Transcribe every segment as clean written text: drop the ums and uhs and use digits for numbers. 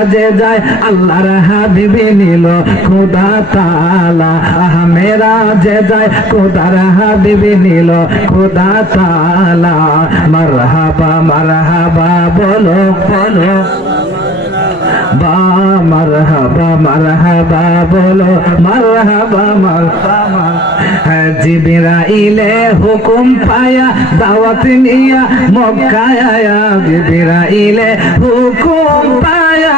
মেরাজে যায় আল্লাহর হাবিবে নিল খোদা তাআলা মেরাজে যায় খোদার হাবিবে নিল খোদা তাআলা মারহাবা মারহাবা বলো বলো বা মারহাবা মারহাবা বলো মারহাবা মারহাবা জিবরাইলে হুকুম পায়া দাওয়াত নিয়া মক্কায় আয়া জিবরাইলে হুকুম পায়া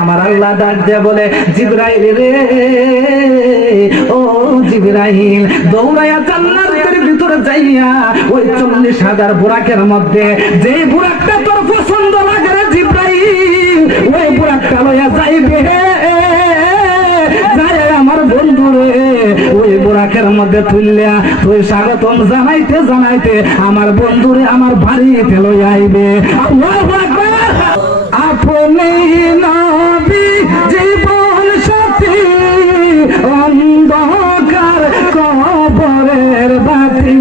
আমার আল্লাহ ডাক দিয়ে বলে জিবরাইল রে ও জিবরাইল দৌড়াইয়া জান্নাতের ভিতরে যাইয়া ওই 40,000 বুরাকের মধ্যে যে বুরাকটা তোর পছন্দ লাগে রে জিবরাইল ওই বুরাকটা লইয়া যাইবে যায় আমার বন্ধু রে ওই বুরাকের মধ্যে তুললিয়া তুই স্বাগতম জানাইতে জানাইতে আমার বন্ধুরে আমার বাড়িতে লইয়া আইবে আল্লাহু আকবার আপনি নবী জীবন সাথী অন্ধকার কবরের বাতি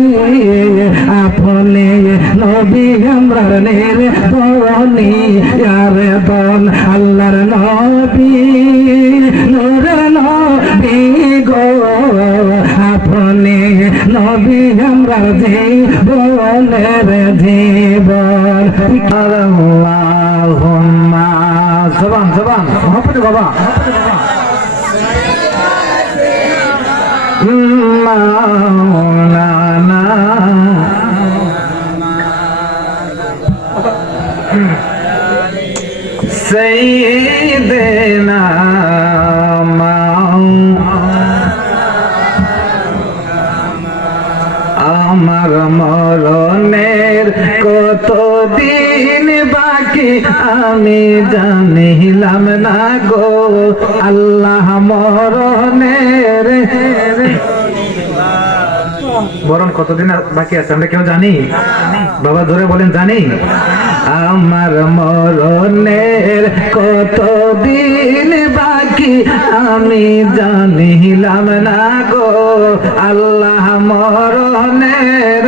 আপনি নবী আমরার নির্দনী আরে দন আল্লাহর নবী নূরের নবী গো আপনি নবী আমরার জীবনের জীবন আল্লাহুম্মা জবান জবান মহব্বতে বাবা মাওলানা সাইয়্যিদিনা আমার মরণের কতদিন বাকি আমি জানিলাম না গো আল্লাহ মরণের মরণ কতদিন বাকি আছে আমরা কেউ জানি বাবা ধরে বলেন জানি আমার মরণের কতদিন বাকি আমি জানিলাম না গো আল্লাহ মরণের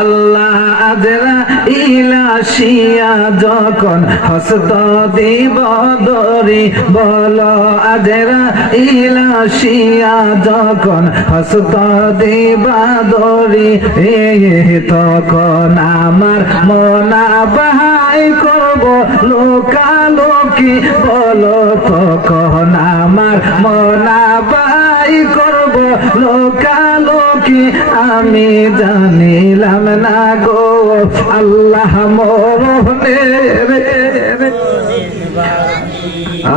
আল্লাহ আজরাইলাশিয়া যখন হস্ত দিব দরি বলো আজরাইলাশিয়া যখন হস্ত দিবা দরি তখন আমার মনা বাহাই করব লোকালোকি বলো তখন আমার মনা বাহাই করব লোকালোকি আমি জানিলাম না গো আল্লাহ মরণের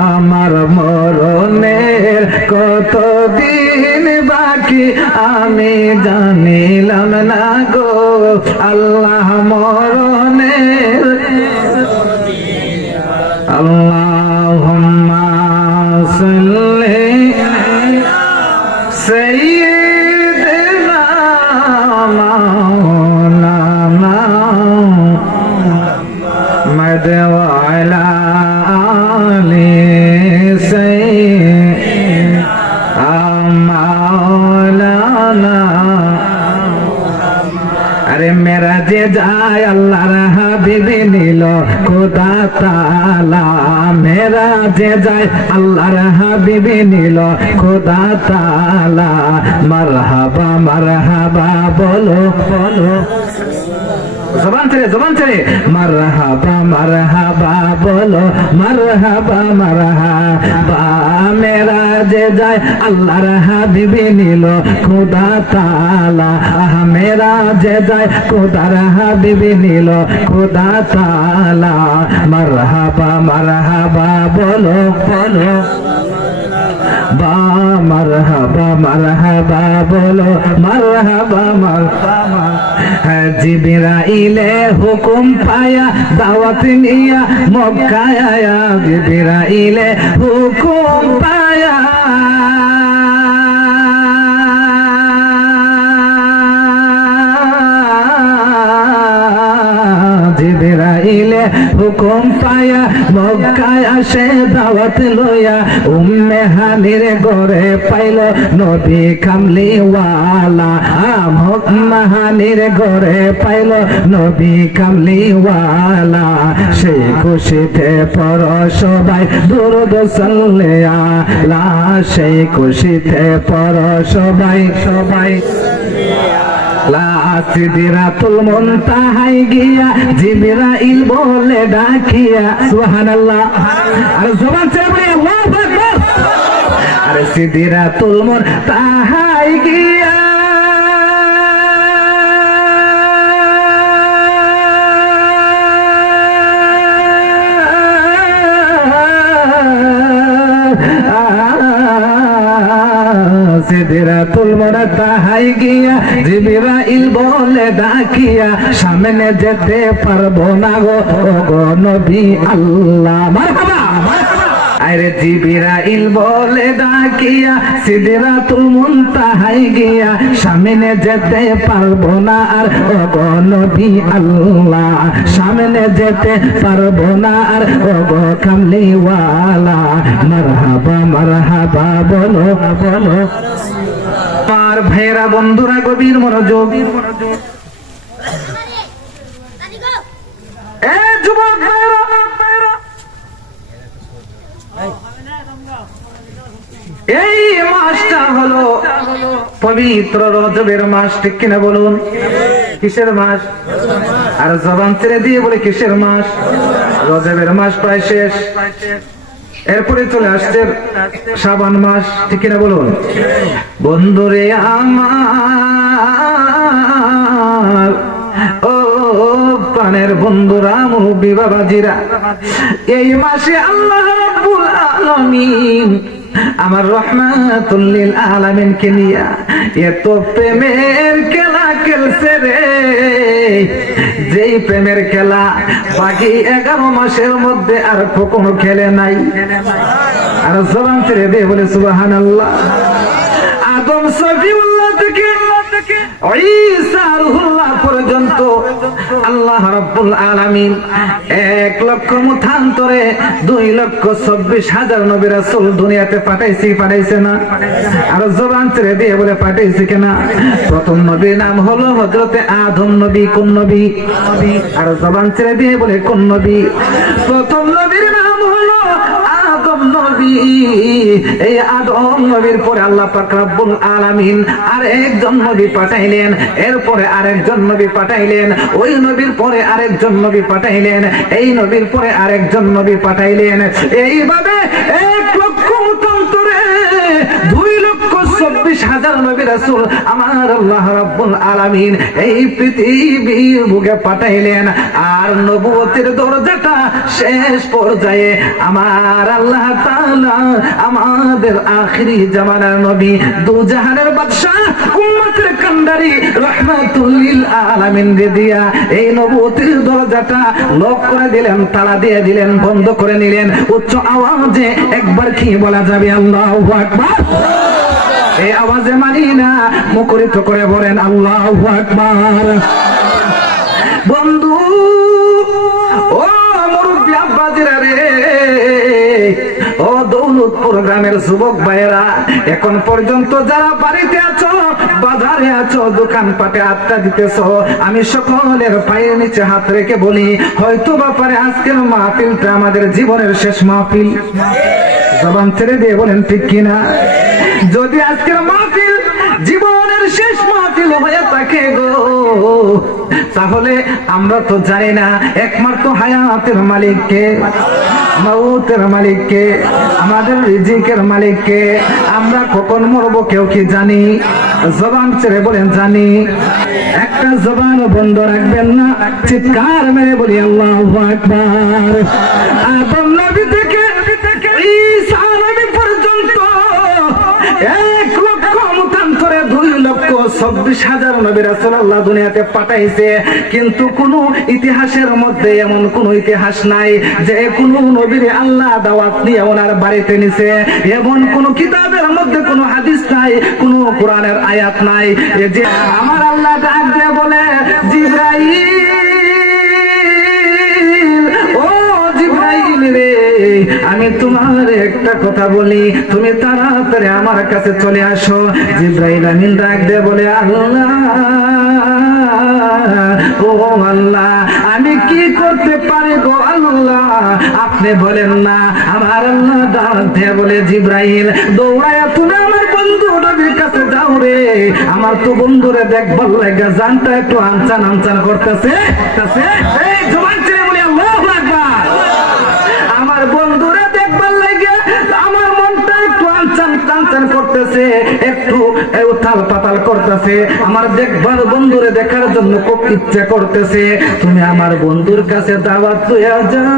আমার মরণের কতদিন বাকি আমি জানিলাম না গো আল্লাহ মরণের আল্লাহুম্মা সাল্লি সাইয়্যিদিনা মাওলানা মুহাম্মদ ওয়া আলা আলি সাইয়্যিদিনা মাওলানা আরে মেরাজে যায় আল্লাহর হাবিবে নিল খোদা তাআলা মেরাজে যায় আল্লাহর হাবিবে নিল খোদা তাআলা মারহাবা মারহাবা বলো বলো জবান ছেড়ে মারহাবা মারহাবা বলো মারহাবা মারহাবা মেরাজে যায় আল্লাহর হাবিবে নিল খোদা তাআলা মেরাজে যায় খোদার হাবিবে নিল খোদা তাআলা মারহাবা মারহাবা বলো বলো বা মারহাবা মারহাবা বলো মারহাবা মারহাবা জিবরাইলে হুকুম পায়া দাওয়াত নিয়া মক্কায় আয়া জিবরাইলে হুকুম পায়া জিবরাইলে হুকুম পায়া মক্কায় সে দাওয়াত লইয়া উম্মে হানির ঘরে পাইল নবী কামলিওয়ালা। উম্মে হানির ঘরে পাইল নবী কামলিওয়ালা। সেই খুশিতে পড় সবাই দুরূদ সাল্লাল্লাহ, সেই খুশিতে পড় সবাই সবাই। সিদরাতুল মুনতাহায় গিয়া জিবরাইল বলে ডাকিয়া, সুবহানাল্লাহ, আর জবান ছেড়ে আল্লাহু আকবার। আরে সিদরাতুল মুনতাহায় গিয়া সিদরাতুল মুনতাহায় গিয়া জিবরাইল বলে ডাকিয়া, সামনে যেতে পারবো না গো নবী আল্লাহ। মারহাবা। আরে জিবরাইল বলে ডাকিয়া সিদরাতুল মুনতাহায় গিয়া, সামনে যেতে পারবো না আর গো নবী আল্লাহ, সামনে যেতে পারবো না আর গো কামলিওয়ালা। মারহাবা মারহাবা বলো বলো। আমার ভাইরা বন্ধুরা গভীর মনোযোগ। এ যুবক ভাইরা, এই মাসটা হলো পবিত্র রজবের মাস, ঠিক কিনা বলুন? কিসের মাস? আর জবান ছেড়ে দিয়ে বলে কিসের মাস? রজবের মাস প্রায় শেষ, এরপরে চলে আসছে শাবান মাস, ঠিক কিনা বলুন? বন্ধুরে আমার, ও প্রাণের বন্ধুরা, মুরব্বী বাবাজিরা, এই মাসে আল্লাহ রাব্বুল আলামিন আমার রহমাতুল লিল আলামিন কে নিয়া এত প্রেমের খেলা খেলছে রে, যেই প্রেমের খেলা বাকি 11 মাসের মধ্যে আর কখনো খেলে নাই। আর জবান ছেড়ে দিয়ে বলে সুবহানাল্লাহ। আদম সফিউল্লাহ থেকে ঈসা রূহুল্লাহ পর্যন্ত আল্লাহ রাব্বুল আলামিন 1 লক্ষ মুথান্তরে 2,24,000 নবী রাসূল দুনিয়াতে পাঠাইছে না? আর জবান ছেড়ে দিয়ে বলে পাঠাইছে কিনা? প্রথম নবীর নাম হলো হযরতে আদম নবী। কোন নবী? আর জবান ছেড়ে দিয়ে বলে কোন নবী? প্রথম নবীর নাম হলো আদম নবী। এই আদম নবীর পরে আল্লাহ পাক রব্বুল আলামিন আর একজন নবী পাঠাইলেন, এরপরে আরেকজন নবী পাঠাইলেন, ওই নবীর পরে আরেকজন নবী পাঠাইলেন, এই নবীর পরে আরেকজন নবী পাঠাইলেন। এইভাবে 1 লক্ষ মতান্তরে 2,24,000 নবী রাসূল আমার আল্লাহ রাব্বুল আলামিন এই পৃথিবীর বুকে পাঠাইলেন। আর নবুয়তের দরজাটা শেষ পর্যায়ে আমার আল্লাহ তাআলা আমাদের আখিরি জামানার নবী, দুজাহানের বাদশা, উম্মতের কান্ডারি রহমাতুল লিল আলামিন দিয়া এই নবুয়তের দরজাটা লক করে দিলেন, তালা দিয়ে দিলেন, বন্ধ করে নিলেন। উচ্চ আওয়াজে একবার কি বলা যাবে? আল্লাহু আকবার। এই আওয়াজে মানি না, মুখরিত করে বলেন আল্লাহু আকবার। বন্ধু ও মুরব্বি আব্বাজিরা রে, ও দৌলতপুর গ্রামের যুবক ভাইয়েরা, এখন পর্যন্ত যারা বাড়িতে আছো, বাজারে আছো, দোকানপাটে আড্ডা দিতেছো, আমি সকলের পায়ের নিচে হাত রেখে বলি, হয়তো ব্যাপারে আজকের মাহফিলটা আমাদের জীবনের শেষ মাহফিল। জবান ছেড়ে দিয়ে বলেন ঠিক কিনা? যদি আজকের মাহফিল জীবনের শেষ মাহফিল হয়ে থাকে গো, তাহলে আমরা তো জানি না একমাত্র হায়াতের মালিককে, মৌতের মালিককে, আমাদের রিজিকের মালিককে। আমরা কখন মরবো কেউ কি জানি? জবান ছেড়ে বলেন জানি। একটা জবান বন্ধ রাখবেন না, চিৎকার মেরে বলি আল্লাহু আকবার। আদম নবী থেকে ঈসা নবী পর্যন্ত 1 লক্ষ মতান্তরে 2,24,000 নবী রাসূল আল্লাহ দুনিয়াতে পাঠাইছে। কিন্তু কোন ইতিহাসের মধ্যে এমন কোন ইতিহাস নাই যে কোন নবীর আল্লাহ দাওয়াত নিয়ে ওনার বাড়িতে নিছে। এমন কোন কিতাবের মধ্যে কোন হাদিস নাই, কোন কোরআনের আয়াত নাই যে আমার আল্লাহ ডাক দিয়ে বলে, জিবরাইল, ও জিবরাইল রে, আমি একটা কথা বলি, তুমি তাড়াতাড়ি আমার কাছে চলে আসো। জিবরাইল আমিন ডাক দিয়ে বলে, আল্লাহ ও আল্লাহ, আমি কি করতে পারি গো আল্লাহ, আপনি বলেন না। আমার আল্লাহ ডাক দিয়ে বলে, জিবরাইল দৌড়ায়া তুমি আমার বন্ধু নবীর কাছে যাও রে। আমার তো বন্ধুরে দেখবার লাগে জানটা একটু আনচান আনচান করতেছে। এই জবান ছেড়ে বলি আল্লাহু আকবার। আমার বন্ধুরে দেখবার লাগে আমার মনটা একটু আনচান টানচান করতেছে, একটু উথাল পাতাল করতেছে। আমার দেখবার বন্ধুরে দেখার জন্য খুব ইচ্ছা করতেছে। তুমি আমার বন্ধুর কাছে দাওয়াত লইয়া যাও,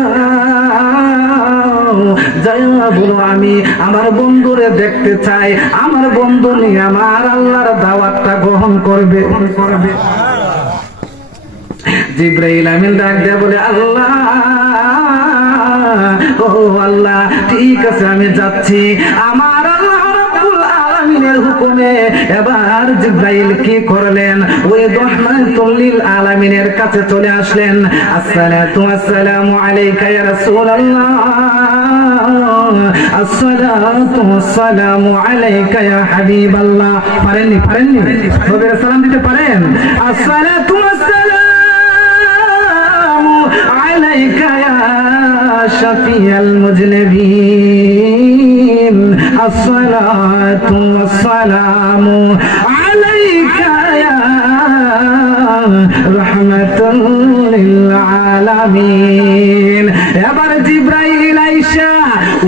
বলো আমি আমার বন্ধুরে দেখতে চাই। আমার বন্ধু নিয়ে আমার আল্লাহর দাওয়াতটা গ্রহণ করবে। জিবরাইল আমিন ডাক দিয়ে বলে, আল্লাহ ও আল্লাহ, ঠিক আছে আমি যাচ্ছি। আমার আল্লাহ রাব্বুল আলামিনের হুকুমে এবার জিবরাইল কি করলেন, ওই রহমাতুল লিল আলামিনের কাছে চলে আসলেন। আসসালাতু ওয়াসসালামু আলাইকা ইয়া রাসূলুল্লাহ, আসসালাতু ওয়াসসালামু আলাইকা ইয়া হাবিবাল্লাহ। পারেননি নবীর সালাম দিতে পারেন? আসসালাতু ওয়াসসালামু আলাইকা ইয়া শাফিয়াল মুজনিবিন, আসসালাতু ওয়াসসালামু আলাইকা ইয়া রাহমাতুল লিল আলামিন। এবার জিবরাইল আইসা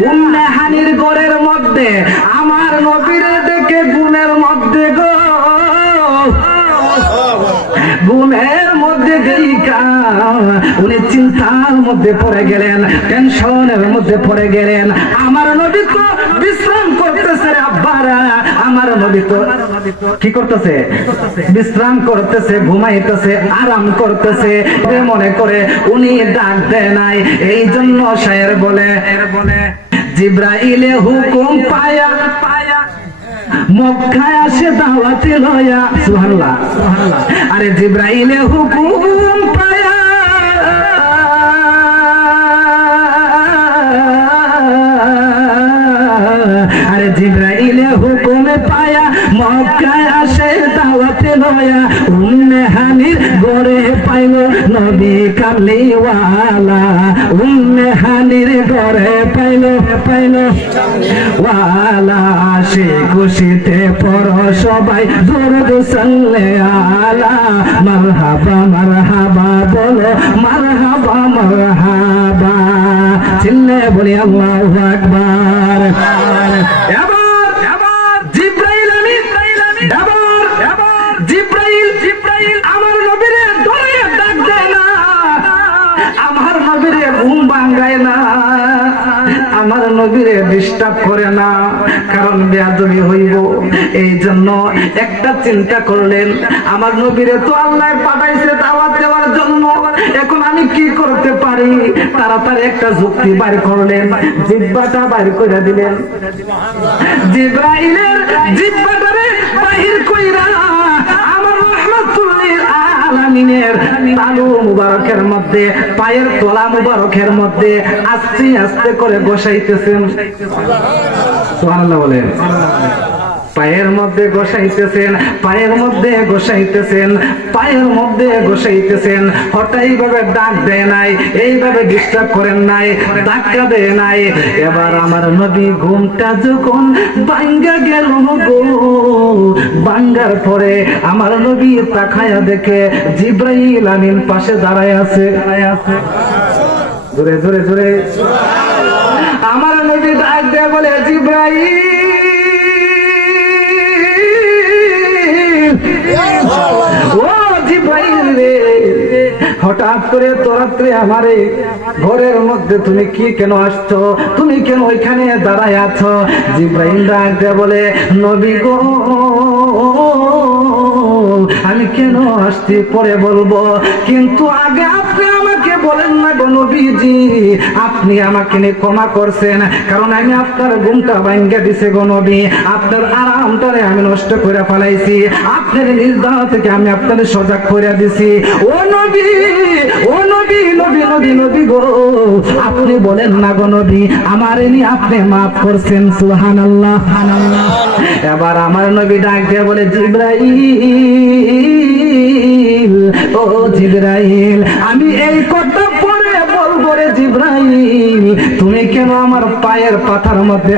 উম্মে হানির ঘরের মধ্যে আমার নবীর দেখে ঘুমের মধ্যে ঘুমের মধ্যে দেখা উনি চিন্তার মধ্যে পড়ে গেলেন, টেনশনের মধ্যে পড়ে গেলেন। আমার নবী তো বিশ্রাম করতেছে রে আব্বারা, আমার নবী তো কি করতেছে? বিশ্রাম করতেছে, ঘুমাইতেছে, আরাম করতেছে। মনে করে উনি ডাক দেয় নাই। এই জন্য শায়ের বলে, জিবরাইলে হুকুম পায়া মক্কায় আসে দাওয়াতে লয়া। সুবহানাল্লাহ। আরে জিবরাইলে হুকুম পায়া আরে জিবরাইলে হুকুমে পায়া মক্কায় আসে দাওয়াতে লয়া। উম্মে হানির ঘরে পাইল নবী কামলিওয়ালা, উম্মে হানির ঘরে পাইল ওয়ালা। সে খুশিতে পড়ো সবাই দরুদ সাল্লে আলা, মারহাবা মারহাবা বলো, মারহাবা মারহাবা। চিল্লে বলি আল্লাহু আকবার। জিবরাইল আমার নবীরে ধরে ডাক দেয় না, আমার নবীরে ঘুম ভাঙায় না, আমার নবীরে ডিস্টার্ব করে না, কারণ বেয়াদবি হইব। এই জন্য একটা চিন্তা করলেন, আমার নবীরে তো আল্লাহ পাঠাইছে দাওয়াত দেওয়ার জন্য, এখন আমি কি করতে পারি? তাড়াতাড়ি একটা যুক্তি বাইর করলেন, জিহ্বাটা বাইর করে দিলেন। জিবরাইলের জিহ্বাটারে বাহির কইরা আমার রাহমাতুল লিল আলামিনের তালু মুবারকের মধ্যে, পায়ের তলা মুবারকের মধ্যে আস্তে আস্তে করে বসাইতেছেন। সুবহানাল্লাহ বলেন। পায়ের মধ্যে গোসাইতেছেন, পায়ের মধ্যে গোসাইতেছেন, পায়ের মধ্যে গোসাইতেছেন। হঠাৎ এইভাবে ডাক দেয় নাই, এইভাবে ডিস্টার্ব করেন নাই, ধাক্কা দেয় নাই। এবার আমার নবী ঘুমটা যখন ভাঙ্গা গেল গো, ভাঙ্গার পরে আমার নবী তাকায়া দেখে জিবরাইল আমিন পাশে দাঁড়ায় আছে। জোরে জোরে জোরে আমার নবী ডাক দেয়া বলে, জিবরাইল ও জিবরাইল রে, হঠাৎ করে তোরাত্রে আমারে ঘরের মধ্যে তুমি কি কেন আসছো? তুমি কেন ওইখানে দাঁড়ায় আছো? জিবরাইল ডাক দেয়া বলে, নবী গো আমি কেন আসছি পরে বলবো, কিন্তু আগে আপনি আমাকে বলেন না গো নবীজি, আপনি আমাকে নিয়ে ক্ষমা করছেন, কারণ আমি আপনার ঘুমটা ভাঙ্গা দিছে গো নবী, আপনার আরামটারে আমি নষ্ট করে ফেলাইছি, আপনার নির্ধারণ থেকে আমি আপনার সজাগ করে দিছি। ও নবী, ও নবী, নবী নবী নবী গো, আপনি বলেন না গো নবী, আমার নিয়ে আপনি মাফ করছেন। সুবহানাল্লাহ। এবার আমার নবী ডাক দিয়ে বলে, জিবরাইল, ও জিবরাইল, আমি এই কথা পরে বলবো রে জিবরাইল, তুমি কেন আমার পায়ের পাতার মধ্যে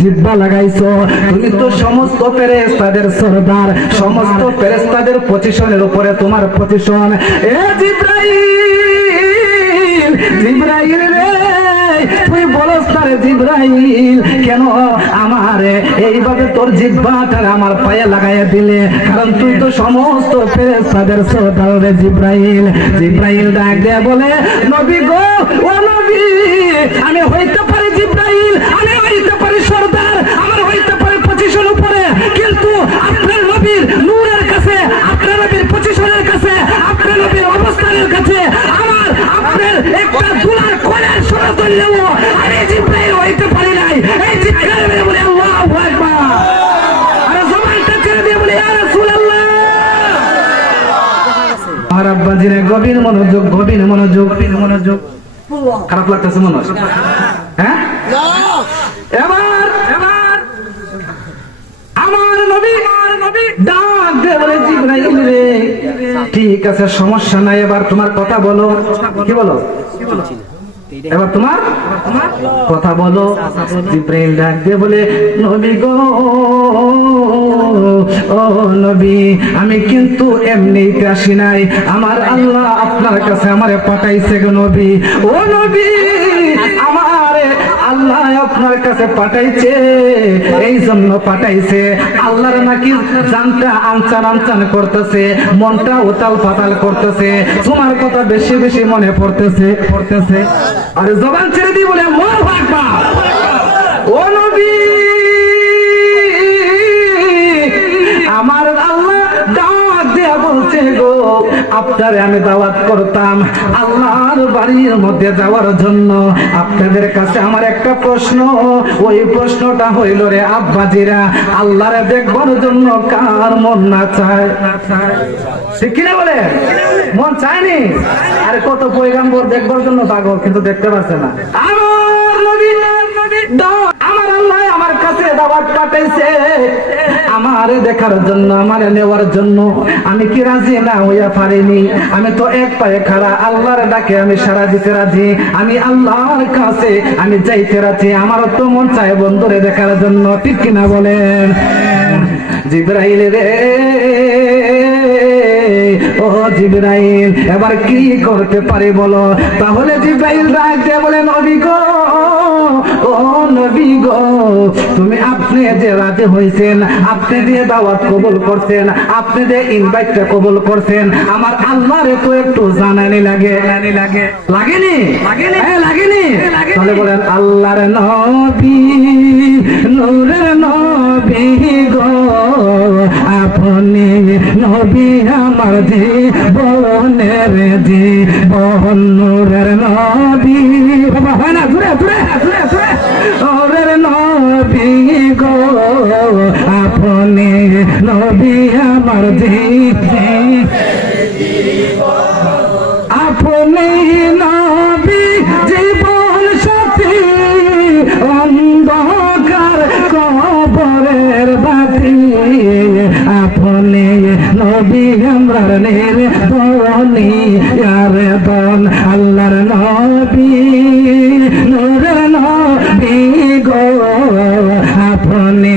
জিহ্বা লাগাইছো? তুমি তো সমস্ত ফেরেশতাদের সরদার, সমস্ত ফেরেশতাদের পজিশনের উপরে তোমার পজিশন। এ জিবরাইল, জিবরাইল রে, তুই বলস না রে জিবরাইল, কেন আমারে এইভাবে তোর জিহ্বাটা আমার পায়ে লাগাইয়া দিলে? কারণ তুই তো সমস্ত ফেরেশতাদের সরদার রে জিবরাইল। জিবরাইল ডাক দিয়ে বলে, নবী গো, ও নবী, আমি হইতে পারি জিবরাইল, আমি হইতে পারি সরদার, আমার হইতে পারে পজিশন উপরে, কিন্তু আপনার নবীর নূরের কাছে, আপনার নবীর পজিশনের কাছে, আপনার নবীর অবস্থানের কাছে আমার আপনার একটা দুলার কোলের সরে ধরলেও আমি জিবরাইল হইতে পারি নাই। এই চিৎকার মেরে বলে আল্লাহু আকবার, আর জবানটা ছেড়ে দিয়ে বলে ইয়া রাসূলুল্লাহ। আর আব্বাজিরে গভীর মনোযোগ, গভীর মনোযোগ, গভীর মনোযোগ। খারাপ লাগতেছে মনে হয়? হ্যাঁ, এবার এবার আমার নবী ডাক দিয়ে বলে, জিবরাইল রে, ঠিক আছে, সমস্যা নাই, এবার তোমার কথা বলো। কি বলো? এবার তোমার কথা বলো। জিবরাইল ডাক দিয়ে বলে, নবী গো, ও নবী, আমি কিন্তু এমনিতে আসি নাই, আমার আল্লাহ আপনার কাছে আমারে পাঠাইছে গো নবী। ও নবী, আমারে আল্লাহ আপনার কাছে পাঠাইছে, এই জন্য পাঠাইছে, আল্লাহর নাকি জানটা আনচান আনচান করতেছে, মনটা উতাল পাতাল করতেছে, তোমার কথা বেশি বেশি মনে পড়তেছে। আরে জবান ছেড়ে দিয়ে বলে আল্লাহু আকবার। ও নবী, আমার আল্লাহ দাওয়াত দেয়া বলছে গো, আপনারে আমি দাওয়াত করতাম আল্লাহর বাড়ির মধ্যে যাওয়ার জন্য। আপনাদের কাছে আমার একটা প্রশ্ন, ওই প্রশ্নটা হইল রে আব্বাজিরা, আল্লাহরে দেখবার জন্য কার মন না চায়? ঠিক কিনা বলে? মন চায়নি? আরে কত পয়গাম্বর দেখবার জন্য পাগল, কিন্তু দেখতে পাচ্ছে না। আমার নবী, আমার আল্লাহ আমার কাছে দাওয়াত পাঠাইছে আমারে দেখার জন্য, আমারে নেওয়ার জন্য। আমি কি রাজি না হইয়া পারিনি? আমি তো এক পায়ে খাড়া, আল্লাহর ডাকে আমি সারা দিতে রাজি, আমি আল্লাহর কাছে আমি যাইতে রাজি, আমারও তো মন চায় বন্ধুরে দেখার জন্য। ঠিক কিনা বলেন? জিবরাইল রে, ও জিবরাইল, এবার কি করতে পারি বলো? তাহলে জিবরাইল ডাক দিয়ে বলে, নবী গো, ও নবী গো, আপনি যে রাজি হয়েছেন, আপনি দিয়ে দাওয়াত কবুল করছেন, আপনি যে ইনভাইটটা কবুল করছেন, আমার আল্লাহরে তো একটু জানানি লাগেনি? লাগেনি? তাহলে বলেন, আল্লাহর নবী, নূরের নবী গো, আপনি নবী আমার জীবনের জীবন, নূরের নবী, বাবা হয় না, জুড়ে নূরের নবী গো, আপনি নবী আমার জীবন, আপনি নবী জীবন সাথী, অন্ধকার কবরের বাতি, আপনি নবী আমরার নির্দনী, আর দন আল্লাহর নবী, নূরের নবী গো, আপনি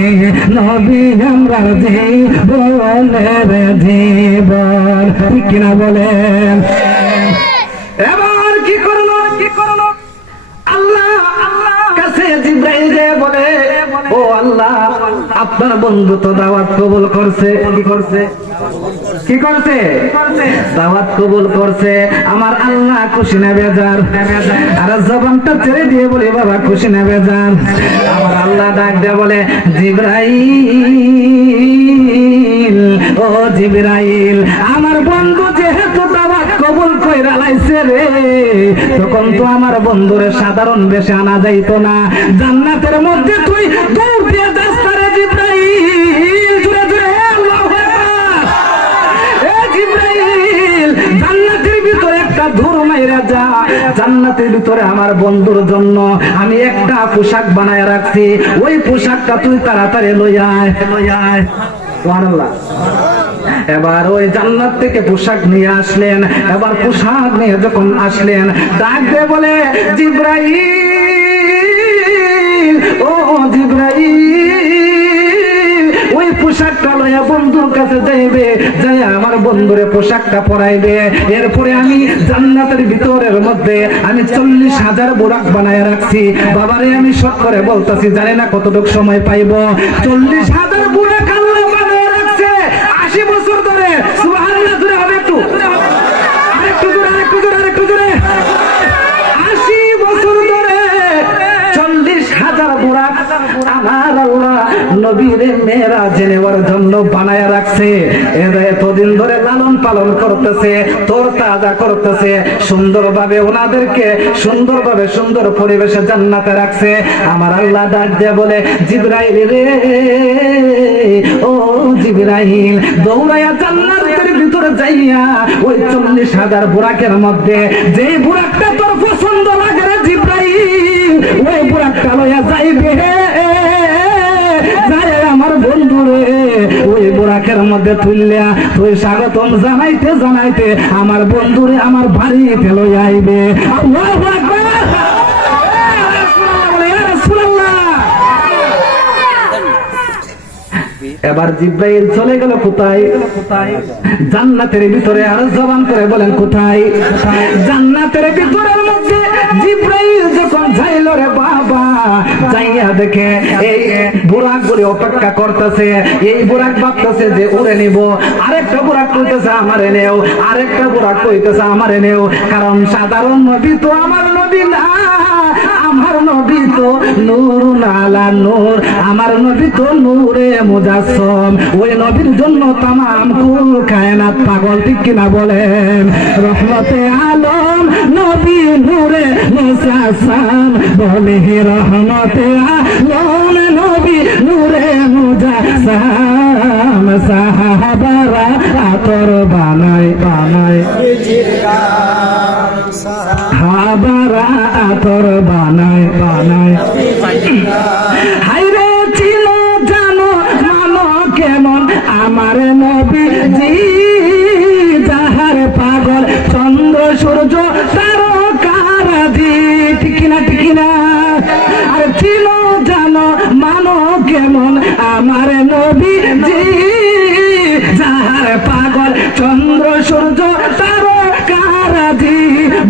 নবী আমরার জীবনের জীবন। ঠিক কিনা বলেন? এবার কি করলো? আল্লাহ কাছে জিবরাইল যে বলে, ও আল্লাহ, আপনার বন্ধু তো দাওয়াত কবুল করছে। কি করছে? দাওয়াত কবুল করছে। আমার আল্লাহ খুশি না বেজার? আর জবানটা ছেড়ে দিয়ে বলে, বাবা খুশি না বেজার? আমার আল্লাহ ডাক দিয়ে বলে, জিবরাইল, ও জিবরাইল, আমার বন্ধু যেহেতু দাওয়াত কবুল কইরা লাইছে, রাখছে রে, তখন তো আমার বন্ধুরে সাধারণ বেশে আনা যাইতো না। জান্নাতের মধ্যে তুই দৌড় দিয়ে যাস রে জিবরাইল, জোরে জোরে আল্লাহু আকবার। এ জিবরাইল, জান্নাতের ভিতরে একটা ধুর মাইরা যা। জান্নাতের ভিতরে আমার বন্ধুর জন্য আমি একটা পোশাক বানায় রাখছি, ওই পোশাকটা তুই তাড়াতাড়ি লই আয়, লই আয়। সুবহানাল্লাহ। এবার ওই জান্নাত থেকে পোশাক নিয়ে আসলেন। এবার পোশাক নিয়ে যখন আসলেন, ডাক দিয়ে বলে জিবরাইল, ও জিবরাইল, ওই পোশাকটা লইয়া বন্ধুর কাছে যাইবে, যাই আমার বন্ধুরে পোশাকটা পরাইবে। এরপরে আমি জান্নাতের ভিতরের মধ্যে আমি 40,000 বুরাক বানায় রাখছি। বাবারে আমি শখ করে বলতাছি, জানি না কতটুকু সময় পাইব। 40,000 বুরাক আল্লাহ বানায় রাখছে 80 বছর ধরে। সুবহানাল্লাহ, জোরে হবে একটু, আরেকটু জোরে, আরেকটু জোরে, আরেকটু জোরে। 80 বছর ধরে 40,000 বুরাক আমার আল্লাহ নবীর মেরাজে নেওয়ার জন্য বানায় রাখছে। এরা এতদিন ধরে লালন পালন করতেছে, তোর তাজা করতেছে, সুন্দরভাবে ওনাদেরকে সুন্দরভাবে সুন্দর পরিবেশে জান্নাতে রাখছে। আমার আল্লাহ ডাক দিয়ে বলে জিবরাইল রে, ও জিবরাইল, দৌড়াইয়া জান্নাতের ভিতরে যাইয়া ওই 40,000 বুরাকের মধ্যে যে বুরাকটা তোর পছন্দ লাগে রে জিবরাইল, ওই বুরাকটা লইয়া যাইবে। আমার বন্ধুরে ওই বুরাকের মধ্যে তুললিয়া তুই স্বাগতম জানাইতে জানাইতে আমার বন্ধুরে আমার বাড়িতে লইয়া আইবে। আল্লাহু আকবার। এবার জিবরাইল চলে গেল কোথায়? জান্নাতের ভিতরে। আর জবান করে বলেন কোথায়? জান্নাতের ভিতরের মধ্যে জিবরাইল যখন যাইল রে বাবা, যাইয়া দেখে এই বুরাক গুলি অপেক্ষা করতেছে। এই বুরাক ভাবতেছে যে উড়ে নিব, আরেকটা বুরাক কইতেছে আমারে নেও, আরেকটা বুরাক কইতেছে আমারে নেও। কারণ সাধারণ নবী তো আমার নবী না, আমার নবী তো নূরুন আলা নূর, আমার নবী তো নূরে মুজাসসাম। ওই নবীর জন্য তামাম কুল কায়নাত পাগল, ঠিক কিনা বলেন? রহমতে আলম নবী নূরে মুজাসসাম, বলে রহমতে আলম নবী নূরে মুজাসসাম। সাহাবারা আতর বানায় বানায়, সাহাবারা আতর বানায় বানায়। হাইরে ছিল জানো মানো কেমন আমার নবী জি, যাহার পাগল চন্দ্র সূর্য তারকারাজি, ঠিক কিনা ঠিক কিনা? আর ছিল জানো মানো কেমন আমার নবী জি, যাহার পাগল চন্দ্র সূর্য তারকারাজি।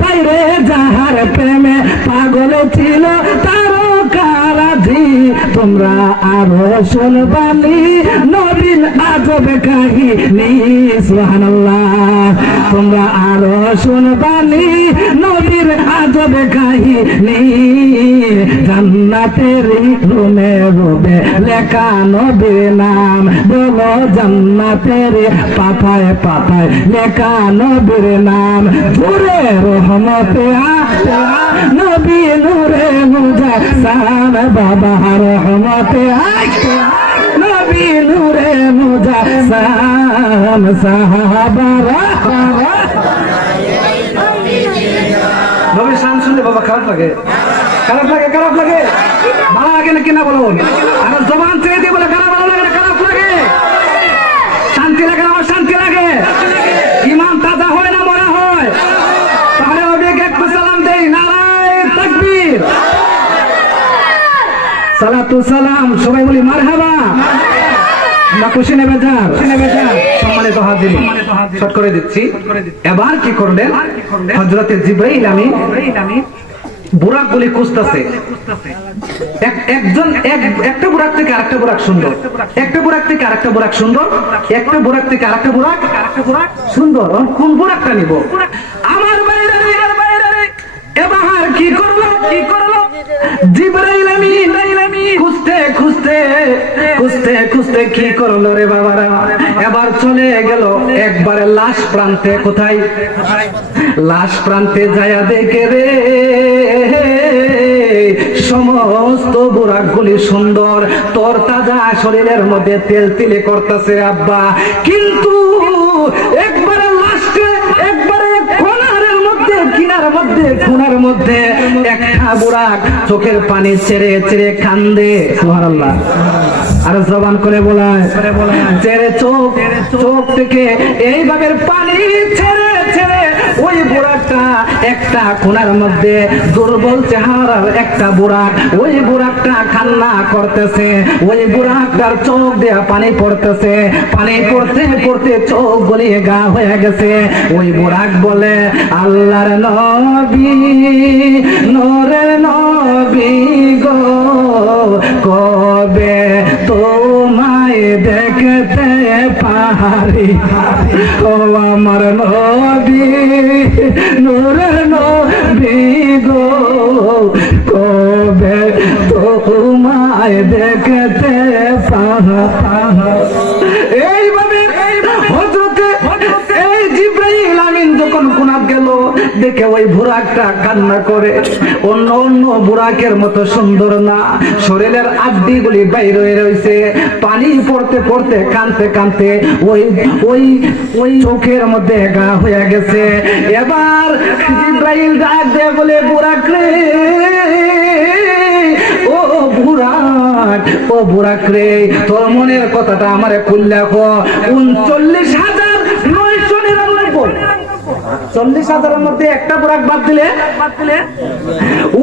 বাইরে যাহার প্রেমে পাগল ছিল তারকারাজি। তোমরা আরো শুনবানি নবীর আজব কাহিনী। সুবহানাল্লাহ। তোমরা আরো শুনবানি নবীর আজব কাহিনী। জান্নাতের রুমে রুমে লেখা নবীর নাম, বলো জান্নাতের পাতায় পাতায় লেখা নবীর নাম। জোরে রহমতে নবী নূরে মুজাসসাম, বাবা রহমতে নবী নূরে মুজাসসাম। সাহাবারা নবীর শান শুনলে বাবা খারাপ লাগে, খারাপ লাগে, খারাপ লাগে? ভালো লাগে না কিনা বলুন? আর জবান ছেড়ে দিয়ে বলে খারাপ, ভালো লাগে না খারাপ লাগে? শান্তি লাগে না শান্তি লাগে? ইমান তাজা হয় না মরা হয়? তাহলে ওদিকে একটু সালাম দেই, নারায়ে তাকবীর, সালাতু সালাম, সবাই বলি মারহাবা। আমরা খুশি নেবে যান, সম্মানিত হাজির শর্ট করে দিচ্ছি। এবার কি করলেন হযরতে জিবরাইল? আমি বুরাক গুলি খুঁজতেছে। একজন একটা বুরাক থেকে আরেকটা বুরাক সুন্দর, একটা বুরাক থেকে আরেকটা বুরাক সুন্দর, একটা বুরাক থেকে আরেকটা বুরাক সুন্দর। কোন বুরাকটা নিব? আমার বাইরে এবার কি করলো? জিবরাইল আমিন খুঁজতে খুঁজতে খুঁজতে খুঁজতে কি করলো রে বাবারা, এবার চলে গেল একবারে লাশ প্রান্তে। কোথায়? লাশ প্রান্তে যায়া দেখে রে সমস্ত বুরাকগুলি সুন্দর তোর তাজা শরীরের মধ্যে তেল তিলে করতেছে আব্বা, কিন্তু একবারে লাশকে একবারে খুনার মধ্যে একটা বুরাক চোখের পানি ছেড়ে ছেড়ে কান্দে। সুবহানাল্লাহ। আর জবান করে বলায় ছেড়ে চোখ থেকে এইভাবে পানি ছেড়ে ছেড়ে ওই বুরাকটা একটা খুনার মধ্যে দুর্বল চেহারার একটা বুরাক, ওই বুরাকটা কান্না করতেছে, ওই বুরাকটার চোখ দিয়ে পানি পড়তেছে, পানি পড়তে পড়তে চোখ গলিয়ে গা হয়ে গেছে। ওই বুরাক বলে আল্লাহর নবী, নূরের নবী গো, কবে তোমায় দেখতে পারি, ও আমার নবী, নূরের নবী গো, কবে তোমায় দেখতে পারি। এইভাবে হযরতে এই জিবরাইল আমিন যখন কোনাত গেল দেখে ওই বুরাকটা কান্না করে, অন্য অন্য বুরাকের মতো সুন্দর না, শরীরের আড্ডিগুলি বাইরে হয়ে রয়েছে, পানি পড়তে পড়তে কাঁদতে কাঁদতে ওই ওই ওই চোখের মধ্যে গা হয়ে গেছে। এবার জিবরাইল ডাক দিয়ে বলে বুরাক রে, ও বুরাক, ও বুরাক রে, তোর মনের কথাটা আমারে খুললে কো। 39,999 40,000-এর মধ্যে একটা বুরাক বাদ দিলে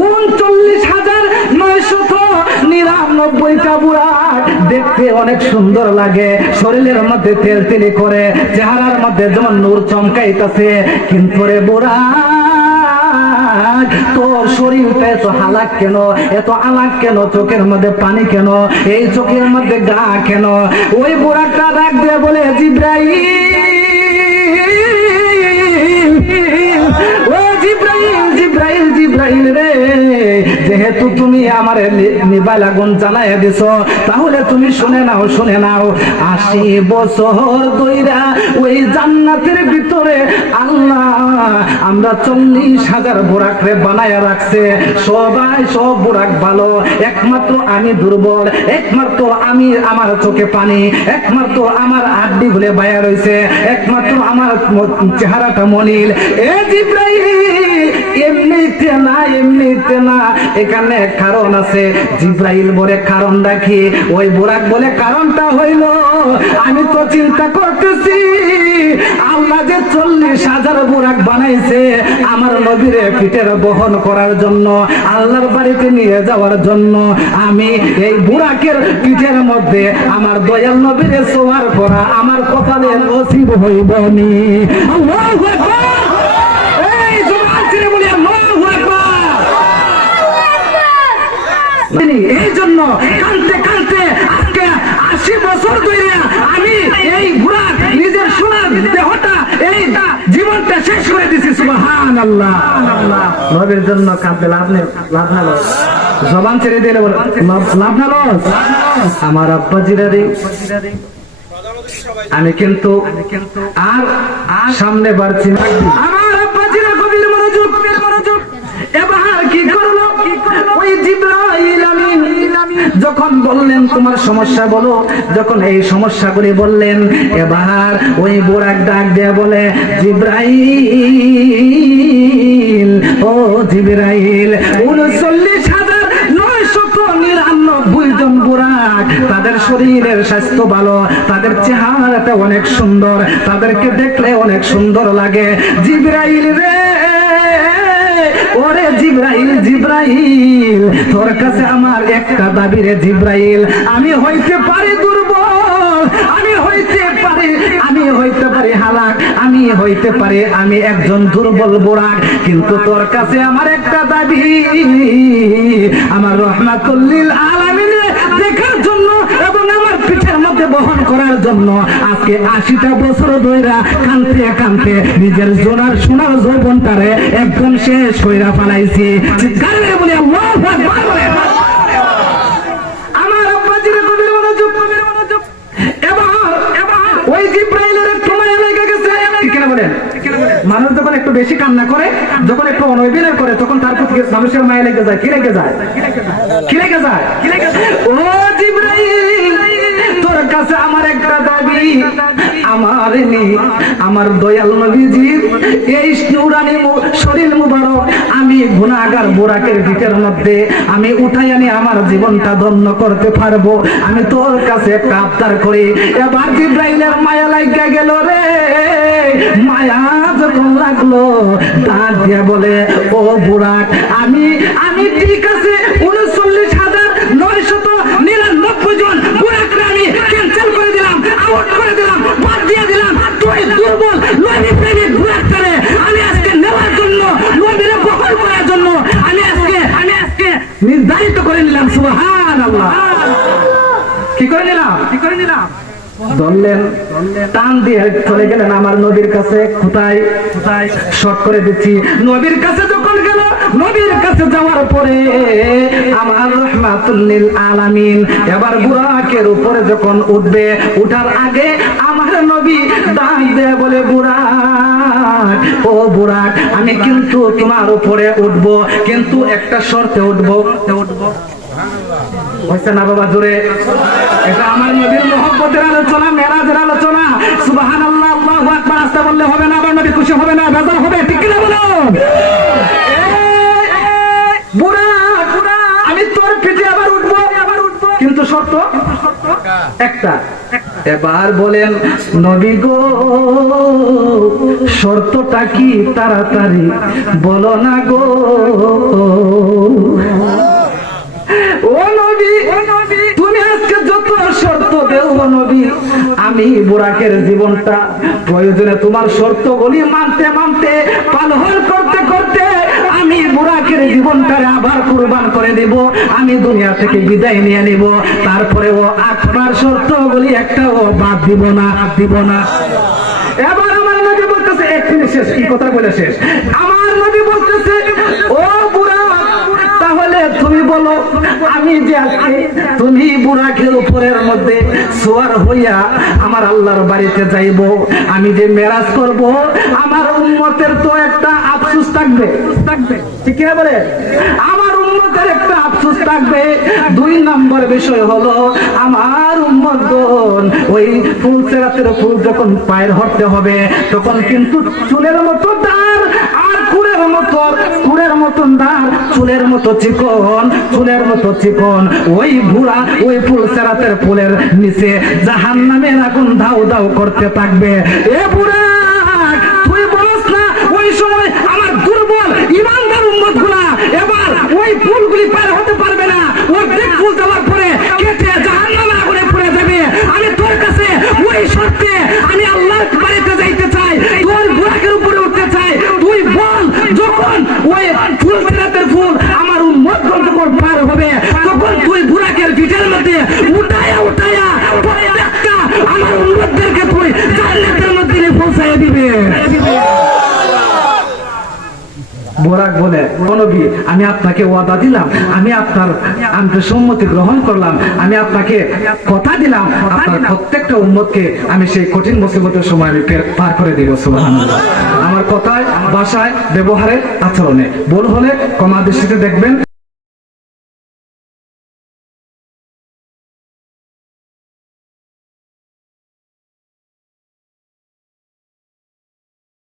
39,999টা বুরাক দেখতে অনেক সুন্দর লাগে, শরীরের মধ্যে তেল তেলি করে, চেহারার মধ্যে যেমন নূর চমকাইতেছে, কিন্তু রে বুরাক তোর শরীরটা এত হালাক কেন, এত আলাক কেন, চোখের মধ্যে পানি কেন, এই চোখের মধ্যে গা কেন? ওই বুরাকটা ডাক দিয়ে বলে জিবরাইল, ও জিবরাইল, জিবরাইল, জিবরাইল রে, যেহেতু তুমি আমারে নিবাইল আগুন জ্বালাইয়া দিছো, তাহলে তুমি শুনে নাও, শুনে নাও। 80 বছর ধইরা ওই জান্নাতের ভিতরে আল্লাহ আমরা 40,000 বুরাকরে বানায়া রাখছে। সবাই সব বুরাক ভালো, একমাত্র আমি দুর্বল, একমাত্র আমি, আমার চোখে পানি, একমাত্র আমার আড্ডি গুলে বায়া রয়েছে, একমাত্র আমার চেহারাটা মনিল। এ জিবরাইল, এমনিতে না, এমনিতে না, এখানে কারণ আছে। জিবরাইল বলে কারণ রাখি, ওই বুরাক বলে কারণটা হইল আমি তো চিন্তা করতেছি আল্লাহ যে 40,000 বুরাক বানাইছে আমার নবীরে পিঠের বহন করার জন্য, আল্লাহর বাড়িতে নিয়ে যাওয়ার জন্য। আমি এই বুরাকের পিঠের মধ্যে আমার দয়াল নবীরে সওয়ার করা আমার কপালে নসিব হইবনি। আল্লাহু আকবার। এই জবান ছেড়ে বলি আল্লাহু আকবার। এই জন্য কাঁদতে কাঁদতে আজকে 80 বছর ধরে আমি এই বুরাক নিজের সোনার দেহটা, এই জীবনটা শেষ করে দিছি। সুবহানাল্লাহ। নবীর জন্য কাঁদতে লাভ নেই, লাভ না লস। জবান ছেড়ে দিলে লাভ না লস। আমার আব্বা জিরারি, আমি কিন্তু আর সামনে বাড়ছি না। আমার আব্বা জিরা কবির মনোযোগ, মনোযোগ। এবার কি করলো? ওই জিবরাইল আমিন যখন বললেন তোমার সমস্যা বলো, যখন এই সমস্যাগুলি বললেন, এবার ওই বুরাক ডাক দিয়ে বলে জিবরাইল, ও জিবরাইল, 39,999 জন বুরাক, তাদের শরীরের স্বাস্থ্য ভালো, তাদের চেহারাটা অনেক সুন্দর, তাদেরকে দেখলে অনেক সুন্দর লাগে। জিবরাইল রে, ওরে জিবরাইল, জিবরাইল, তোর কাছে আমার একটা দাবি রে জিবরাইল, আমি হইতে পারি দুর্বল, আমি হইতে পারি হালাক, আমি হইতে পারি আমি একজন দুর্বল বুরাক, কিন্তু তোর কাছে আমার একটা দাবি, আমার রহমাতুল লিল আলামিন দেখার জন্য এবং আমার পিঠের মধ্যে উম্মতে বহন করার জন্য আজকে 80টা বছর ধইরা কানতে কানতে নিজের সোনার যৌবনটারে একদম শেষ কইরা ফেলাইছি। চিৎকার করে বলি আল্লাহু আকবার বলেন। আমার আব্বাজির কবির মনোযোগ। এবার ওই জিব্রাইলের একটু মায়া লেগে গেছে। ঠিক না বলেন? মানুষ যখন একটু বেশি কান্না করে, যখন একটু অনবিনয় করে, তখন তার প্রতি মানুষের মায়া লেগে যায়। কি লেগে যায়? ও জিব্রাইল, তোর কাছে আমার একটা দাবি, আমার দয়াল নবীজির এই নুরানি শরীর মুবারক আমি গুনাহগার বুরাকের ভিতর মধ্যে আমি উঠাই আনি আমার জীবনটা ধন্য করতে পারবো। আমি তোর কাছে একটা আবদার করি। এবার জিব্রাইলের মায়া লাগা গেল রে। মায়া যখন লাগলো, ডাক দিয়া বলে, ও বুরাক, আমি ঠিক আছে 39,999 জন বুরাককে আমি ক্যান্সেল করে দিলাম, আউট করে দিলাম, বাদ দিয়ে দিলাম। তুই দুর্বল নবী প্রেমিক বুরাককে আমি আজকে নেওয়ার জন্য, নবীরে বহন করার জন্য আমি আজকে নির্ধারিত করে নিলাম। সুবহানাল্লাহ। কি করে নিলাম? ধরলেন, টান দিয়ে চলে গেলেন আমার নবীর কাছে। কোথায় শর্ট করে দিচ্ছি। নবীর কাছে যখন গেল, নবীর কাছে যাওয়ার পরে আমার রাহমাতুল লিল আলামিন এবার বুরাকের উপরে যখন উঠবে, উঠার আগে আমার নবী ডাক দিয়ে বলে, বুরাক, ও বুরাক, আমি কিন্তু তোমার উপরে উঠবো, কিন্তু একটা শর্তে উঠবো। হইছে না বাবা? জোরে। এটা আমার নবীর মহব্বতের আলোচনা, মেরাজের আলোচনা। সুবহানাল্লাহ, আল্লাহু আকবার। আস্তে বললে হবে না, আমার নবী খুশি হবে না, বেজার হবে। ঠিক কি না বলুন? বুরাক, আমি তোর পিঠে আবার উঠবো, কিন্তু শর্ত একটা। এবার বলেন, নবী গো, শর্তটা কি? তাড়াতাড়ি বলো না গো। ও নবী, তুমি আজকে যত শর্ত দেও নবী, আমি বুরাকের জীবনটা প্রয়োজনে তোমার শর্তগুলি মানতে পালন করতে আমি বুরাকের জীবনটারে আবার কুরবান করে দেব। আমি দুনিয়া থেকে বিদায় নিয়ে নিব। তারপরে ও আপনার শর্তগুলি একটাও বাদ দিব না। এবার আমার নবী বলতেছে, এক মিনিট শেষ, কি কথা বলে শেষ। আমার নবী বলতেছে, ও বুরাক, তাহলে তুমি বলো, আমি যে আজকে তুমি বুরাকের উপরের মধ্যে সোয়ার হইয়া আমার আল্লাহর বাড়িতে যাইব, আমি যে মেরাজ করব, আমার উম্মতের তো একটা আফসোস থাকবে। ঠিক কিনা বলে? আমার উম্মতের একটা আফসোস থাকবে। 2 নম্বর বিষয় হলো, আমার উম্মতগণ ওই ফুলসেরাতের ফুল যখন পায়ের হতে হবে, তখন কিন্তু চুলের মতো দাঁড় আর কুড়ের মতন দাঁড়, চুলের মতো চিকন ওই বুড়া ওই ফুলসেরাতের ফুলের নিচে জাহান্নামের আগুন দাউ দাউ করতে থাকবে। এ বুড়া, তুই বলস না ওই সময় আমার দুর্বল ইমানদার উম্মতগুলা এবার ওই ফুলগুলি পার হতে পারবে না, ওই ফুল দেওয়ার পরে কেটে জাহান্নামের আগুনে পড়ে যাবে। আমি তোর কাছে ওই শর্তে আমি আল্লাহর বাড়িতে যাইতে চাই, তোর বুরাকের উপরে উঠতে চাই। তুই বল, যখন ওই ফুলসেরাতের ফুল আমার উম্মতগণ যখন পার হবে, তখন তুই বুরাকের পিঠের মধ্যে উঠায়া প্রত্যেকটা আমার উম্মতদেরকে তুই জান্নাতের মধ্যে পৌঁছায় দিবে। বুরাক বলে, নবী, আমি আপনাকে ওয়াদা দিলাম, আমি আপনার সম্মতি গ্রহণ করলাম, আমি আপনাকে কথা দিলাম, আপনার প্রত্যেকটা উম্মতকে আমি সেই কঠিন মুসিবতের সময় আমি পার করে দিব। সুবহানাল্লাহ। আমার কথায়, ভাষায়, ব্যবহারে, আচরণে ভুল হলে ক্ষমা দৃষ্টিতে দেখবেন।